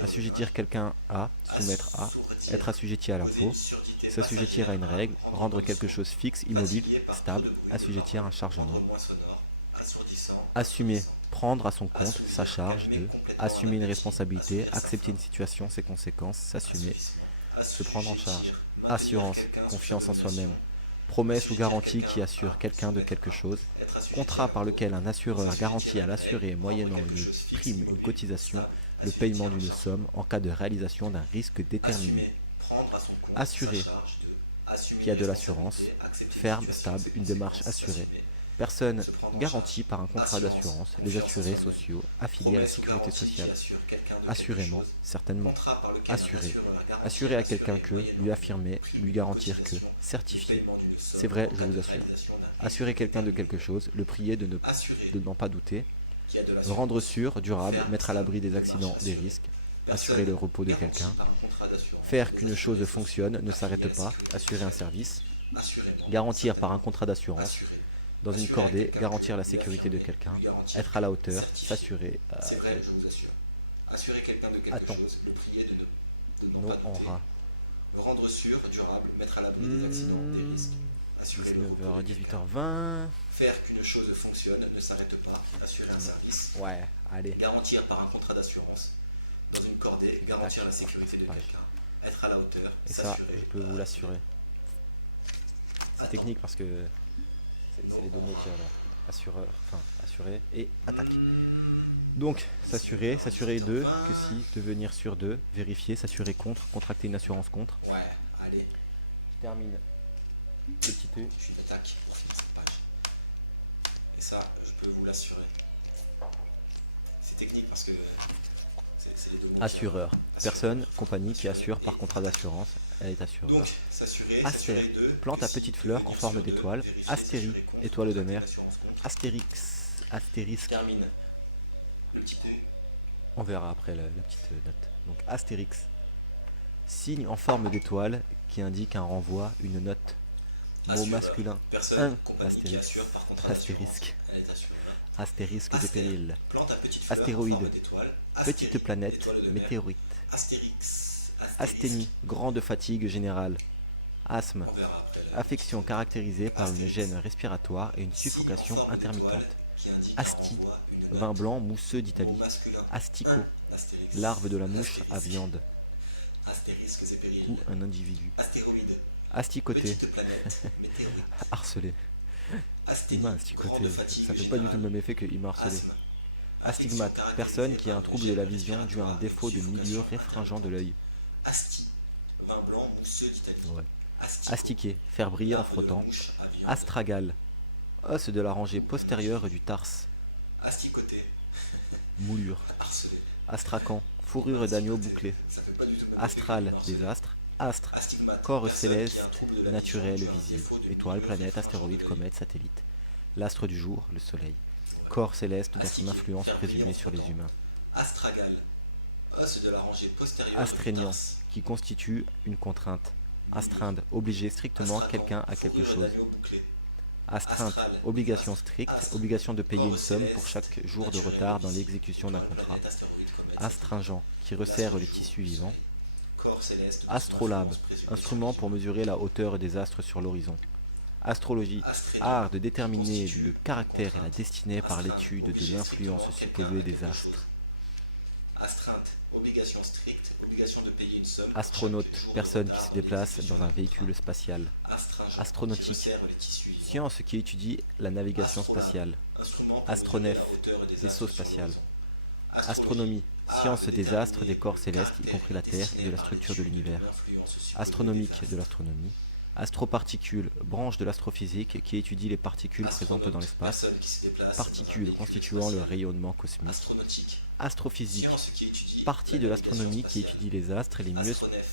Assujettir quelqu'un à, soumettre à, être assujetti à l'impôt. S'assujettir à une règle, rendre quelque chose fixe, immobile, stable, assujettir un chargement. Assumer, prendre à son compte sa charge de, assumer une responsabilité, accepter une situation, ses conséquences, s'assumer, se prendre en charge. Assurance, confiance en soi-même. Promesse ou garantie qui assure quelqu'un de quelque chose. Contrat par lequel un assureur garantit à l'assuré, moyennant une prime, une cotisation, le paiement d'une somme en cas de réalisation d'un risque déterminé. Assuré, qui a de l'assurance. Ferme, stable, une démarche assurée. Personne se prendre en garantie charge. par un contrat Assurance, d'assurance, les confiance en assurés soi-même. sociaux affiliés à la Promesse ou sécurité garantie qui sociale. assure quelqu'un de quelque Assurément, chose. certainement. Contrat par lequel un Assurer. assureur garantit Assurer à quelqu'un l'assuré que, moyennant lui affirmer, prime, lui garantir que, cotisation ou certifier. paiement d'une somme C'est vrai, en je cas vous de assure. réalisation d'un risque Assurer quelqu'un de déterminé. quelque chose, le prier de Assurer n'en pas douter, qui a de le rendre l'assurance. sûr, durable, Faire mettre à l'abri des de accidents, marche des assurée. risques, assurer Personne le repos de garantie quelqu'un, par un contrat d'assurance. faire Les qu'une assurés chose sociaux fonctionne, ne affiliés à s'arrête la pas, sécurité assurer un sociale. service, Assurément, garantir par un certainement. contrat d'assurance, Assurer. dans une Assurer à cordée, quelqu'un garantir que, la lui sécurité de affirmer, quelqu'un, lui garantir être à la que, hauteur, certifier. s'assurer. C'est vrai, je vous assure. Assurer quelqu'un de quelque Attends. chose, le prier de ne Non pas en douter. rat. Rendre sûr, durable, mettre à l'abri des accidents, des risques. Assurer le repos 19h, de quelqu'un. 18h20. Faire qu'une chose fonctionne, ne s'arrête pas, assurer un service. Ouais, allez. Garantir par un contrat d'assurance. Dans une cordée, garantir la sécurité de pareil. quelqu'un. Être à la hauteur, Et ça, s'assurer. je peux vous l'assurer. C'est technique parce que c'est les deux mots qu'il y a là. Assureur, enfin, assurer et attaque. Donc, s'assurer de, que si, devenir sûr de, vérifier, s'assurer contre, contracter une assurance contre. Ouais, allez, Je termine le petit peu. je suis d'attaque pour finir cette page. Et ça, je peux vous l'assurer. C'est technique parce que c'est les deux mots. Assureur. Personne, compagnie qui assure par contrat d'assurance. Elle est assureur. Donc, s'assurer, Astère. s'assurer de. Plante à petites fleurs en forme d'étoile. Astérie. Étoile de mer. Astérix. Astérisque. Termine. Le petit E. On verra après la petite note. Donc Astérix. Signe en forme d'étoile qui indique un renvoi, une note. Mot Assureur. masculin. Personne, Un. compagnie qui Astérix. assure par contrat Astérisque. d'assurance. Elle est assurée. Astérisque des Astère. périls. Plante à petites fleurs Astéroïde. en forme d'étoile. Petite Astérie, planète. étoile de mer. Météorite. Astérix. Asthénie. Grande fatigue générale. Asthme. On verra après. la- Affection caractérisée par une Astérix. gêne respiratoire et une Signe en suffocation forme d'étoile intermittente. qui indique un Asti. renvoi, une note. Vin blanc mousseux Mot d'Italie. masculin. Asticot. Un. Astérix. Larve de la mouche à Astérisque. viande. Astérisques et périls. Ou un individu. Astéroïde. Asticoté. Petite planète. Météorite. Harcelé. Il Asthénie. m'a asticoté. Grande fatigue Ça fait pas du tout le générale. même effet que il m'a harcelé. Asthme. Astigmate. Affection Personne qui a un caractérisée trouble de la par une vision gêne dû à un respiratoire défaut et de une milieu suffocation réfringent de l'œil. Asti. Vin blanc mousseux d'Italie. Ouais. Astico. Astiquer. Faire briller en Larve de la frottant. mouche à viande. Astragale. Os de la rangée postérieure du tarse. Asticoté. Moulure. Harcelé. Astracan. Fourrure d'agneau bouclée. Ça fait pas du tout le même Astral. effet que harcelé. Des astres. Astre. Astigmate. Corps Personne qui a un céleste, trouble de la naturel, vision dû à un visible. défaut de Étoiles, milieu planètes, réfringent astéroïdes, de l'œil. comètes, satellites. L'astre du jour, le soleil. Corps céleste dont son influence présumée sur les humains. Astragale. Os de la rangée postérieure. Astreignant, du tarse. qui constitue une contrainte. Astreindre, obliger strictement Astracan. quelqu'un à quelque Fourrure chose. d'agneau bouclé. Astreinte, Astral. obligation stricte, Astre. obligation de payer Corps une somme céleste, pour chaque jour de naturel, retard dans visible. l'exécution d'un Étoiles, contrat. planètes, astéroïdes, comètes. Astringent, qui resserre les tissus vivants. Corps céleste. dont son Astrolabe, influence présumée sur instrument les pour mesurer la hauteur des astres sur l'horizon. Astrologie, Astreignant, art de déterminer constitue le caractère et la contrainte. destinée par Astreinte, l'étude de obliger l'influence strictement supposée quelqu'un à des quelque astres. chose. Astreinte, obligation stricte, obligation de payer une somme. Astronaute, chaque jour de personne qui retard se dans déplace l'exécution dans un d'un véhicule contrat. spatial. Astringent, Astronautique, qui resserre les tissus vivants. science qui étudie la navigation Astrolabe, spatiale. instrument pour Astronef, mesurer la hauteur des vaisseau astres sur spatial. l'horizon. Astronomie, art science de des déterminer astres, des corps célestes, y caractère compris la et Terre et destiné de la par structure de l'étude l'univers. l'influence supposée Astronomique des de astres. l'astronomie. Astroparticules, branche de l'astrophysique qui étudie les particules présentes dans Astronaute, l'espace. personne qui se déplace dans un Particules véhicule constituant le spatial. rayonnement cosmique. Astronautique, Astrophysique, science qui étudie partie la de navigation l'astronomie qui spatiale. étudie les astres et les milieux. Astronef,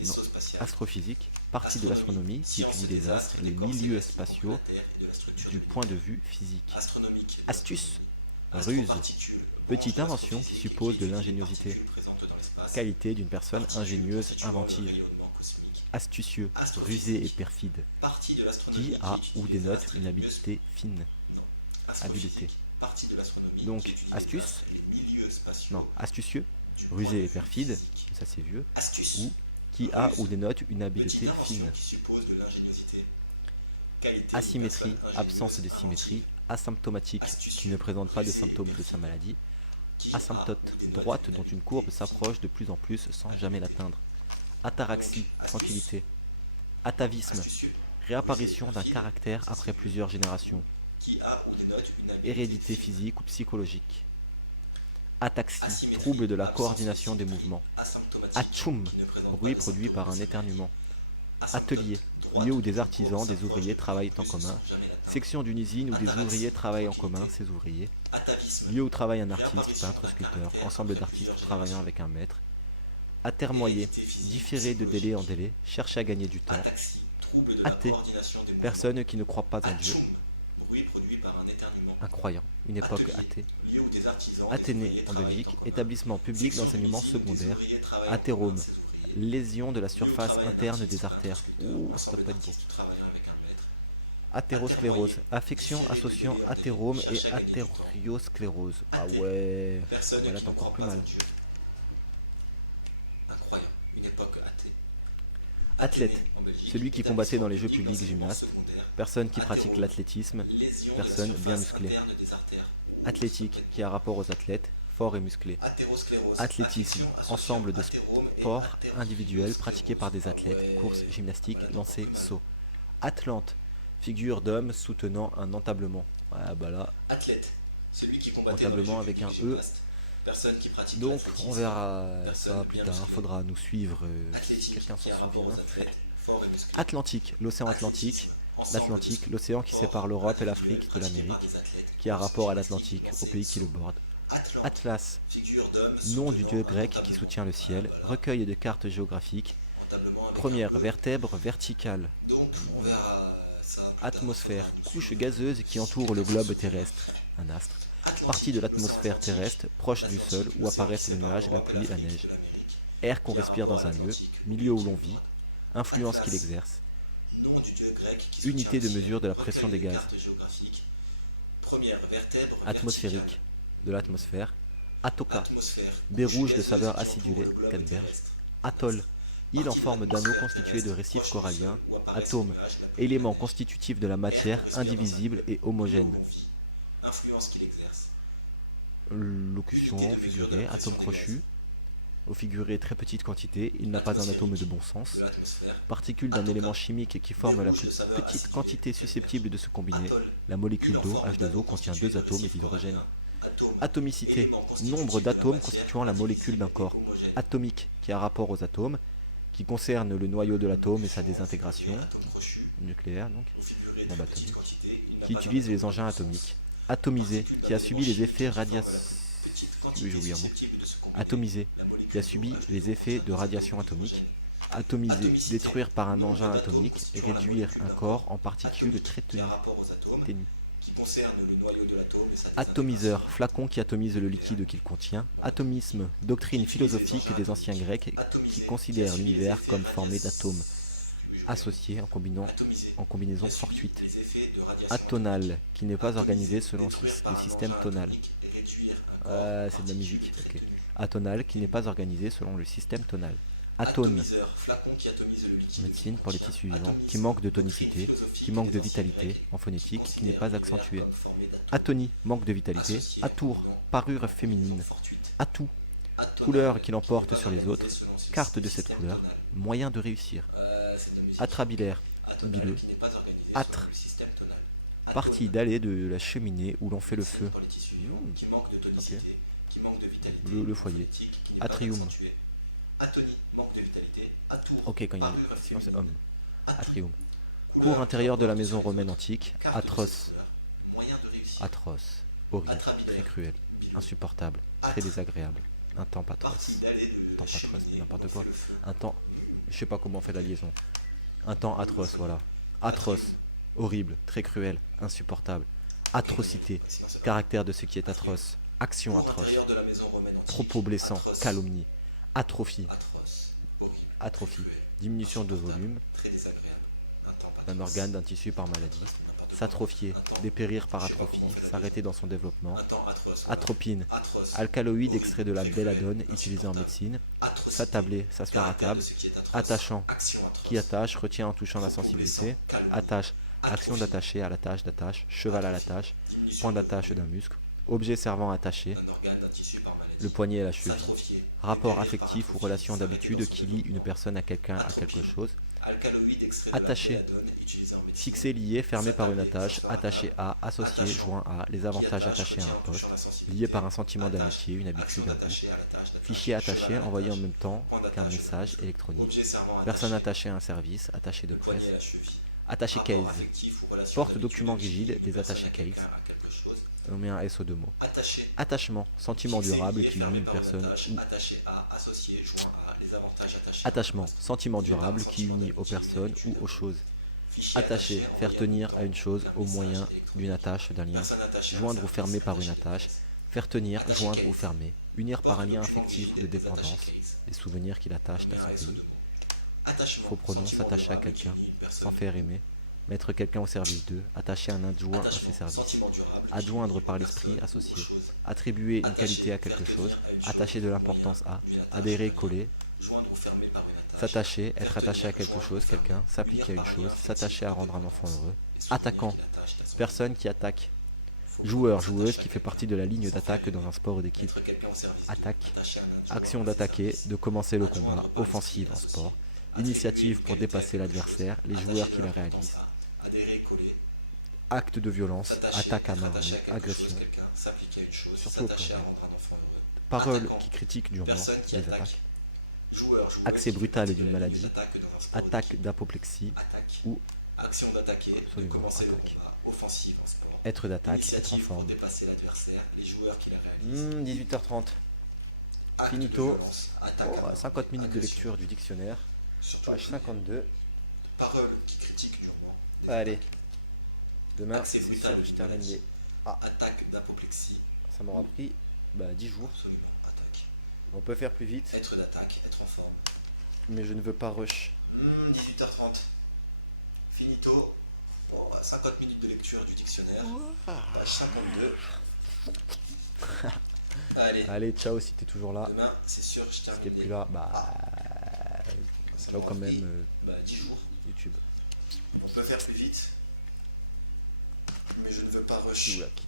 vaisseau spatial. Astrophysique, partie de l'astronomie qui science étudie les des astres et les des corps milieux célestes, y compris spatiaux la Terre et de la structure du de point de l'univers. vue physique. Astronomique, Astuce, ruse, astroparticules, petite branche de invention qui l'astrophysique suppose de étudie les l'ingéniosité. particules présentes dans l'espace. Qualité d'une personne Particules ingénieuse, constituant le inventive. rayonnement cosmique. Astucieux, Astrophysique, rusé et perfide. partie de l'astronomie Qui a étudie ou les dénote astres et une les milieux habileté fine. Non. Habileté. Astrophysique, partie de l'astronomie Donc, qui étudie les astuce. astres et les milieux spatiaux Non, astucieux, du point rusé de et vue perfide, physique. ça c'est vieux. Astuce, Ou qui a ruse, ou dénote une petite habileté invention fine. qui suppose de l'ingéniosité. Qualité d'une Asymétrie, personne absence de ingénieuse, symétrie. inventive, Asymptomatique, qui ne présente pas de symptômes de sa maladie. qui a Asymptote, ou dénote droite une dont une habileté courbe physique. s'approche de plus en plus sans jamais l'atteindre. Ataraxie, Donc, tranquillité. Atavisme, Astucieux, réapparition d'un perfide, caractère après plusieurs générations. qui a ou dénote une habileté Hérédité fine. physique ou psychologique. Ataxie, Asymétrie, trouble de la absence coordination des symétrie, mouvements. asymptomatique, Atchoum, qui ne présente bruit pas de produit par symptômes un de éternuement. Asymptote, Atelier, droite, lieu où des le artisans, corps des s'approche ouvriers du travaillent en mais sans commun, jamais l'atteindre. section d'une usine où des Ataraxie, ouvriers travaillent en commun, ambiguïté. ces ouvriers, Atavisme, lieu où travaille un artiste, réapparition peintre, d'un sculpteur, caractère ensemble après d'artistes plusieurs travaillant générations. avec un maître, atermoyer, Hérédité physique, différer de délai en psychologique. délai, chercher à gagner du temps, Ataxie, trouble de la athée, coordination des mouvements. personne qui ne croit pas en Dieu, Atchoum, bruit produit par un éternuement. incroyant, une époque Atelier, athée, lieu où des artisans, des Athénée ouvriers en travaillent Belgique, en commun. établissement public Section d'enseignement d'usine où des secondaire, ouvriers travaillent en commun, athérome, ces ouvriers. lésion de la Lieu où surface travaille un interne artiste, des peintre, artères. sculpteur, Ouh, ça ensemble doit pas être beau. d'artistes travaillant avec un maître. Athérosclérose, affection Différer de associant délai en délai, athérome et chercher à gagner du temps. athériosclérose. Ah Athée, ouais, personne bah là qui t'as ne encore croit plus pas en mal. Dieu. Incroyable, une époque athée. Athlète, Athénée, en Belgique, celui qui combattait dans les jeux établissement publics public gymnaste, d'enseignement secondaire. personne qui pratique Athérome, l'athlétisme, lésion de la personne bien surface musclée. interne des artères. Athlétique, qui a rapport aux athlètes, forts et musclés. Athérosclérose, Athlétisme, affection ensemble de associant athérome et sports individuels athérosclérose. pratiqués par des Ah athlètes, ouais, courses, gymnastique, voilà, lancer, t'en saut. Atlante, figure d'homme soutenant un entablement. Ouais, bah là, Athlète, celui qui combattait entablement dans les avec jeux un publics E. gymnastes. Personne qui pratique Donc l'athlétisme. on verra Personne ça plus bien tard, musclée. faudra nous suivre si Athlétique, quelqu'un qui s'en a rapport souvient. aux athlètes, forts et musclés. Atlantique, l'océan Atlantique, Athlétisme, ensemble l'Atlantique, de l'océan qui sports sépare l'Europe et individuels l'Afrique de pratiqués l'Amérique, par des athlètes, qui a courses, rapport à gymnastique, l'Atlantique, au lancer, pays qui le saut. borde. Atlante, Atlas, figure d'homme nom du soutenant dieu un grec qui entablement. soutient le ciel, Ah, voilà. recueil de cartes géographiques, Entablement avec première un E. vertèbre verticale, Donc, on verra ça plus tard. atmosphère, Faudra nous couche suivre. gazeuse qui entoure le globe terrestre, un astre, Atlantique, partie de l'océan l'atmosphère Atlantique, terrestre, proche du sol, l'Atlantique, où l'océan apparaissent qui les sépare nuages, la l'Europe et pluie, la l'Afrique neige, de l'Amérique. air qu'on Qui a respire rapport dans à un lieu, l'Atlantique, milieu où pays l'on qui vit, droite. influence qu'il Atlas, exerce, nom du dieu grec qui soutient unité le de ciel, mesure de la recueil pression des gaz, cartes géographiques. Première vertèbre atmosphérique, verticale. de l'atmosphère, atoka, Atmosphère, baie couche rouge de gazeuse saveur qui acidulée, entoure le globe 4 berges, terrestre. atoll, île en Partie de forme d'anneau l'atmosphère constitué de terrestre, récifs proche du coralliens, sol, où apparaissent atomes, les nuages, la pluie et la éléments neige. constitutifs de la Air matière, qu'on respire dans un indivisible lieu, et lieu où homogène. l'on vit. Influence qu'il exerce. Locution, Unité de mesure de figuré, la atome pression des gaz. crochu, au figuré très petite quantité, il n'a pas un atome de bon sens, De l'atmosphère. particule d'un Atoka, élément chimique qui forme baie la rouge plus de saveur petite acidulée, quantité 4 susceptible de se combiner, Atoll, la molécule île en d'eau, forme H2O, d'anneau contient constitué 2 de atomes et récifs d'hydrogène. coralliens. Atome, Atomicité, élément constitutif nombre de la d'atomes matière, constituant la molécule d'un corps. indivisible et homogène. Atomique, qui a rapport aux atomes, qui concerne le noyau de l'atome et sa désintégration, Atome crochu, nucléaire donc, ou figuré de bombe petite atomique, quantité, il n'a qui pas utilise d'atome les de engins bon atomiques. sens. Atomisé, Particule qui a d'un subi les élément effets chimique qui forme la radiatifs. petite Oui, quantité j'ai oublié un mot. susceptible de se combiner. Atomisé, La molécule qui a subi d'eau, les effets de radiation atomique. Atomiser, Atomicité, détruire par un nombre engin d'atomes atomique et constituant la réduire molécule un d'un corps corps. en particules Atomique, très qui a rapport aux atomes, ténues. qui concerne le noyau de l'atome et sa Atomiseur, flacon qui atomise le liquide qu'il contient. Atomisme, doctrine philosophique des anciens Grecs qui considèrent l'univers comme formé d'atomes associés en combinaison fortuite. Atonal, qui n'est pas organisé selon le système tonal. C'est de la musique, ok. Atonal, qui n'est pas organisé selon le système tonal. Atone, médecine pour les tissus vivants, qui manque de tonicité, qui manque de vitalité, en phonétique, qui n'est pas accentué. Atonie, manque de vitalité. Atour, parure féminine. Atout, couleur qui l'emporte sur les autres. Carte de cette couleur, moyen de réussir. Atrabilaire, bileux. Âtre, partie dallée de la cheminée où l'on fait le feu. Ok. Le foyer. Atrium. Ok, quand il y a... Sinon c'est homme. Atrium. Cour intérieure de la maison romaine antique. Atroce. Atroce. Horrible. Très cruel. Insupportable. Très désagréable. Un temps atroce. Un temps atroce, mais n'importe quoi. Un temps... Je sais pas comment on fait la liaison. Un temps atroce, voilà. Atroce. Horrible. Très cruel. Insupportable. Atrocité. Caractère de ce qui est atroce. Action atroce. Propos blessants. Calomnie. Atrophie. Atrophie. Diminution de volume d'un organe, d'un tissu par maladie. S'atrophier. Dépérir par atrophie. S'arrêter dans son développement. Atropine. Alcaloïde extrait de la belladone utilisé en médecine. S'attabler. S'asseoir à table. Attachant. Qui attache, retient en touchant la sensibilité. Attache. Action d'attacher à la tâche d'attache. Cheval à la tâche. Point d'attache d'un muscle. Objet servant à attacher. Le poignet et la cheville. Rapport affectif ou relation d'habitude qui lie une personne à quelqu'un à quelque chose. Alcaloïde extrait Attaché. de la belladone utilisé en médecine. Fixé, lié, fermé par une S'attabler, attache, ça se fait attaché à, associé, attachant, joint à, les qui avantages attache, attachés à retient un en touchant poste, la sensibilité. lié par un sentiment Attache, d'amitié, une action habitude, un goût. d'attacher à la tâche d'attache. Fichier attaché, Cheval à la envoyé en tâche. même temps Point qu'un d'attache. message électronique. Objet servant Personne attaché. attachée à un service, attaché de Le poignet presse. à la cheville. Attaché Rapport case. affectif ou relation Porte d'habitude document qui lie rigide, une des personne attachés à quelqu'un, case. à quelque chose. On met un SO deux mots. Attaché. Attachement, sentiment Fixé, durable lié, qui unit fermé une par une personne attache, ou attaché à, associé, joint à, les avantages attachés à un attachement, poste. sentiment Lié par un durable qui sentiment unit aux d'amitié, une personnes ou habitude. aux choses. Fichier Attacher, attaché, faire envoyé en tenir même à une temps chose qu'un au message moyen électronique. d'une attache, d'un lien. Personne attachée à un Joindre ou service, fermer par une attaché de attache. presse. Faire tenir, Attaché joindre ou case. fermer. Unir par un lien Porte-document affectif ou de rigide, des attachés dépendance. case. Les souvenirs qui l'attachent On met à son un SO pays. deux mots. Attachement, Faux pronom, sentiment s'attacher à durable qui quelqu'un. unit une personne. Sans faire aimer. Mettre quelqu'un au service d'eux. Attacher un adjoint à ses Attachement, services. sentiment durable qui Adjoindre unit par une l'esprit, personne ou associer. chose. Attribuer une Attacher, qualité à faire quelque tenir chose. à une chose Attacher de au l'importance moyen à. d'une attache, Adhérer, d'un lien. coller. Joindre ou fermer par une attache. S'attacher, Faire être attaché tenir, à quelque joindre chose, ou fermer. quelqu'un. S'appliquer à Unir une par un chose. lien affectif S'attacher à ou de rendre un enfant dépendance. heureux. Les souvenirs Attaquant. qui l'attachent à son Personne qui attaque. Faux Joueur, pronom, joueuse s'attacher qui à fait quelqu'un. partie de la ligne Sans d'attaque faire dans un sport d'équipe. Mettre quelqu'un au service. Attaque. Attacher un adjoint Action à ses d'attaquer, services. de commencer le Adjoindre combat, par offensive en l'esprit, sport. associé. Initiative Attribuer pour une qualité dépasser à quelque l'adversaire, chose. les Attacher joueurs de qui la l'importance réalisent. à. Adhérer, coller. Acte de violence, S'attacher, attaque à être main attaché à armée, quelque agression. chose, quelqu'un, s'appliquer à une chose, Surtout au s'attacher à pluriel. rendre un enfant heureux. Paroles Attaquant. qui critiquent durement Personne qui les attaque. attaques. Joueur, joueuse Accès qui fait brutal partie d'une de la ligne maladie. d'attaque dans un sport Attaque d'équipe. d'apoplexie Attaque. ou Action d'attaquer, de Absolument, commencer le attaque. combat, offensive en sport. être d'attaque, être en Initiative pour forme. dépasser l'adversaire, les joueurs qui la réalisent. 18h30. Acte Finito. de violence, attaque à main 50 armée, minutes de agression. lecture du dictionnaire. Surtout Page 52. paroles qui critiquent durement. Des Allez. Demain, Accès c'est brutal sûr, je d'une termine maladie. les... Attaque d'apoplexie, Ça m'aura pris 10 jours. absolument, attaque. On peut faire plus vite, Être d'attaque, être en forme. mais je ne veux pas rush. 18h30. Finito. 50 minutes de lecture du dictionnaire. Page 52. Allez, Allez, ciao si t'es toujours là. demain, c'est sûr, je Si termine. t'es plus là, Ça ciao m'aura quand pris, même, 10 jours. YouTube. On peut faire plus vite. Mais je ne veux pas Qui rush. ou la qui